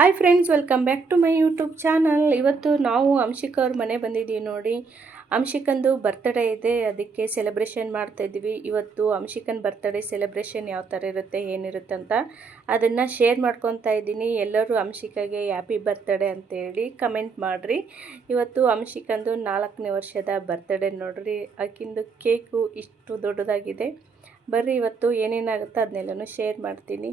Hi friends, welcome back to my YouTube channel. ಇವತ್ತು ನಾವು ಅಂಶಿಕ ಅವ್ರ ಮನೆ ಬಂದಿದ್ದೀವಿ ನೋಡಿ. ಅಂಶಿಕಂದು ಬರ್ತ್ಡೇ ಇದೆ, ಅದಕ್ಕೆ ಸೆಲೆಬ್ರೇಷನ್ ಮಾಡ್ತಾಯಿದ್ವಿ. ಇವತ್ತು ಅಂಶಿಕನ್ ಬರ್ತ್ಡೇ ಸೆಲೆಬ್ರೇಷನ್ ಯಾವ ಥರ ಇರುತ್ತೆ ಏನಿರುತ್ತೆ ಅಂತ ಅದನ್ನು ಶೇರ್ ಮಾಡ್ಕೊತಾ ಇದ್ದೀನಿ. ಎಲ್ಲರೂ ಅಂಶಿಕಾಗೆ ಹ್ಯಾಪಿ ಬರ್ತ್ಡೇ ಅಂತೇಳಿ ಕಮೆಂಟ್ ಮಾಡಿರಿ. ಇವತ್ತು ಅಂಶಿಕಂದು 4ನೇ ವರ್ಷದ ಬರ್ತ್ಡೇ ನೋಡ್ರಿ. ಆಕಿಂದು ಕೇಕು ಇಷ್ಟು ದೊಡ್ಡದಾಗಿದೆ. ಬರ್ರಿ ಇವತ್ತು ಏನೇನಾಗುತ್ತೋ ಅದನ್ನೆಲ್ಲನೂ ಶೇರ್ ಮಾಡ್ತೀನಿ.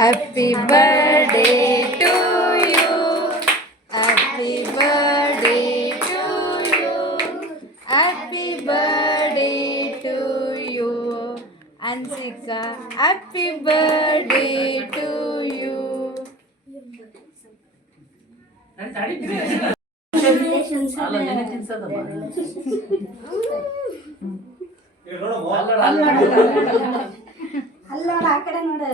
Happy birthday to you. Happy birthday to you. Happy birthday to you. Ansika, happy birthday to you. ಅಲ್ಲೋಡ ಆ ಕಡೆ ನೋಡು.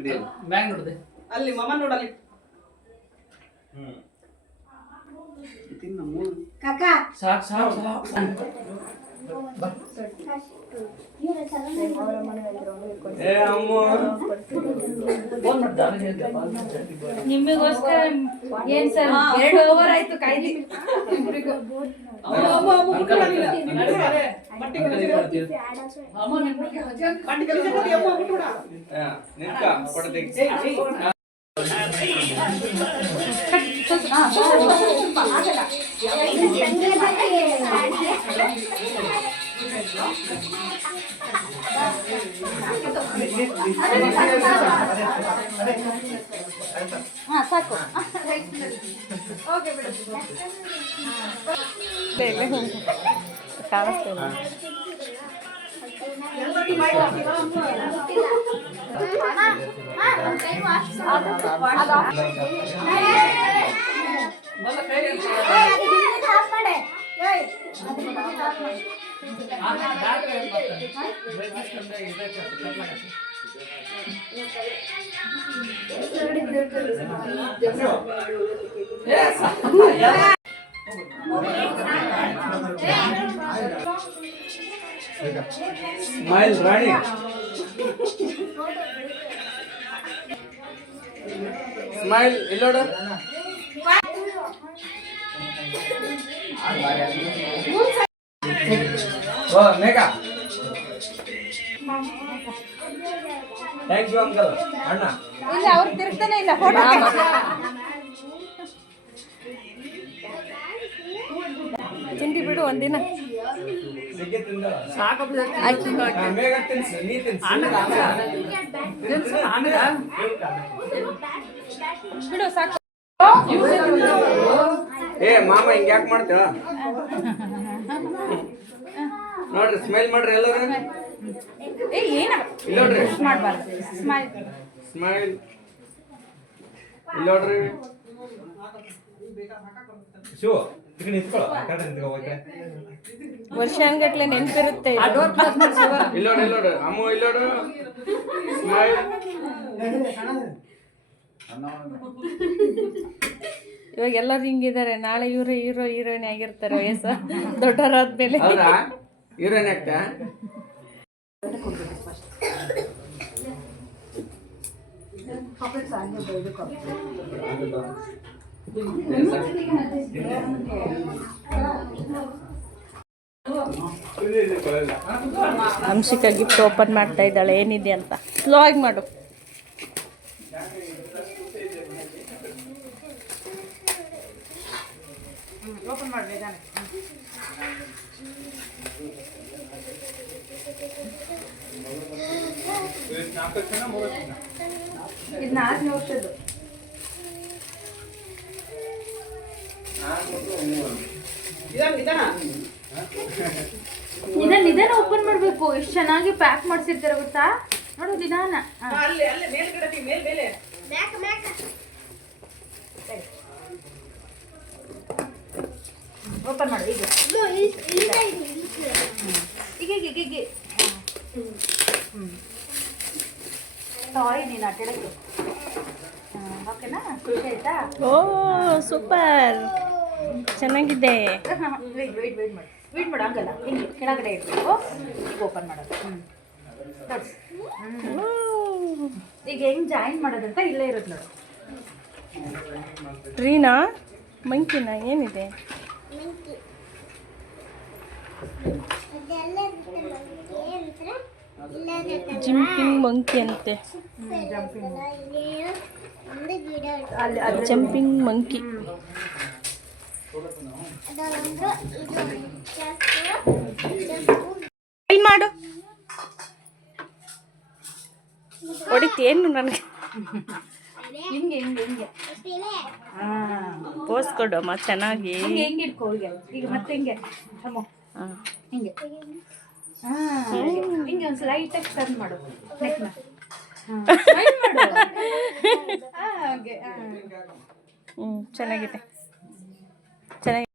ಇದೆ ಅಲ್ಲಿ ಮಮ್ಮ ನೋಡಲ್ಲಿ ಕಾಕ ಸಾಕು ಸಾಕು ಸಾಕು ನಿಮಗೋಸ್ಕರ ಏನ್ ಸರ್ 2 ಓವರ್ ಆಯ್ತು ಕಾಯ್ದಿ ಇಬ್ಬರಿಗೂ. ಸಾಕು ಕಾಣಿಸ್ತಿಲ್ಲ. ಸ್ಮೈಲ್ ರಾಣಿ. ಸ್ಮೈಲ್ ಇಲ್ಲೋಡ. ಓ ಮೇಘಾ, ಥ್ಯಾಂಕ್ ಯು ಅಂಕಲ್. ಅಣ್ಣ ಇಲ್ಲ, ಅವ್ರು ತಿರುಗ್ತಾನೆ ಇಲ್ಲ ಫೋಟೋ. ತಿಂಡಿ ಬಿಡು ಒಂದಿನ. ಮೇಘ ತಿನ್ಸು, ನೀ ತಿನ್ಸು. ಬಿಡು ಸಾಕು. ಏ ಮಾಮ ಹಿಂಗ್ ಯಾಕೆ ಮಾಡ್ತೀರ ನೋಡ್ರಿ. ಸ್ಮೈಲ್ ಮಾಡ್ರಿ ಎಲ್ಲರೂ. ಏ ಏನ ಇಲ್ಲ ನೋಡ್ರಿ, ಮಾಡಬಾರ್ದು. ಸ್ಮೈಲ್ ಸ್ಮೈಲ್ ಇಲ್ಲ ನೋಡ್ರಿ. ಶಿವ ಈಗ ನಿಂತ್ಕೊಳ್ಳೋ, ವರ್ಷಾನ್ಗಟ್ಲೆ ನೆನಪಿರುತ್ತೆ. ಇಲ್ಲ ನೋಡ್ರಿ, ಇಲ್ಲ ನೋಡ್ರಿ ಅಮ್ಮ, ಇಲ್ಲ ನೋಡ್ರಿ ಸ್ಮೈಲ್. ಇವಾಗ ಎಲ್ಲರೂ ಹಿಂಗಿದ್ದಾರೆ. ನಾಳೆ ಇವರು ಹೀರೋಯಿನ್ ಆಗಿರ್ತಾರೆ ವಯಸ್ಸು ದೊಡ್ಡವರಾದ್ಮೇಲೆ. ಹೌದಾ? ಹೀರೋಯಿನ್ ಆಗ್ತಾ? ಅಂಶಿಕಾ ಗಿಫ್ಟ್ ಓಪನ್ ಮಾಡ್ತಾ ಇದ್ದಾಳೆ. ಏನಿದೆ ಅಂತ ಸ್ಲೋ ಆಗಿ ಮಾಡು. ಓಪನ್ ಮಾಡಿ ನಿಧಾನ. ಇದು 4ನೇ ವರ್ಷದ್ದು. ನಿಧಾನ ಓಪನ್ ಮಾಡಬೇಕು. ಎಷ್ಟು ಚೆನ್ನಾಗಿ ಪ್ಯಾಕ್ ಮಾಡಿಸಿರ್ತಾರೆ ಗೊತ್ತಾ? ನೋಡು ನಿಧಾನ. ಓಪನ್ ಮಾಡಿ ಈಗ. ಹೀಗೆ ಟಾಯ್ ನೀನು ಆಟಾಡಕ್ಕೆ. ಓಕೆನಾ? ಖುಷಿ ಆಯ್ತಾ? ಓ ಸೂಪರ್, ಚೆನ್ನಾಗಿದೆ. ವೇಟ್ ಮಾಡು ಹಂಗಲ್ಲ, ಹಿಂಗೆ ಕೆಳಗಡೆ ಇಡಬೇಕು. ಈಗ ಓಪನ್ ಮಾಡೋದು. ಈಗ ಹೆಂಗೆ ಜಾಯಿನ್ ಮಾಡೋದಂತ ಇಲ್ಲೇ ಇರೋದು ನೋಡು. ಟ್ರೀನಾ ಮಂಕಿನ ಏನಿದೆ? ಜಂಪಿಂಗ್ ಮಂಕಿ ಅಂತೆ. Jumping monkey. ಮಾಡು, ಹೊಡಿತೇನು ನನಗೆ? ಹಿಂಗೆ ಹಿಂಗೆ ಹಿಂಗೆ ಪೋಸ್ ಕೊಡಮ್ಮ ಚೆನ್ನಾಗಿ. ಹಿಂಗೆ ಹಿಂಗೆ ಇಟ್ಕೋ. ಈಗ ಮತ್ತೆ ಹಿಂಗೆ ಅಮ್ಮ ಹಿಂಗೆ ಹಿಂಗೆ ಒಂದು ಲೈಟಾಗಿ ಟರ್ನ್ ಮಾಡು. ನೆಕ್ನ ಮಾಡು. ಹಾಗೆ ಚೆನ್ನಾಗಿದೆ, ಚೆನ್ನಾಗಿ.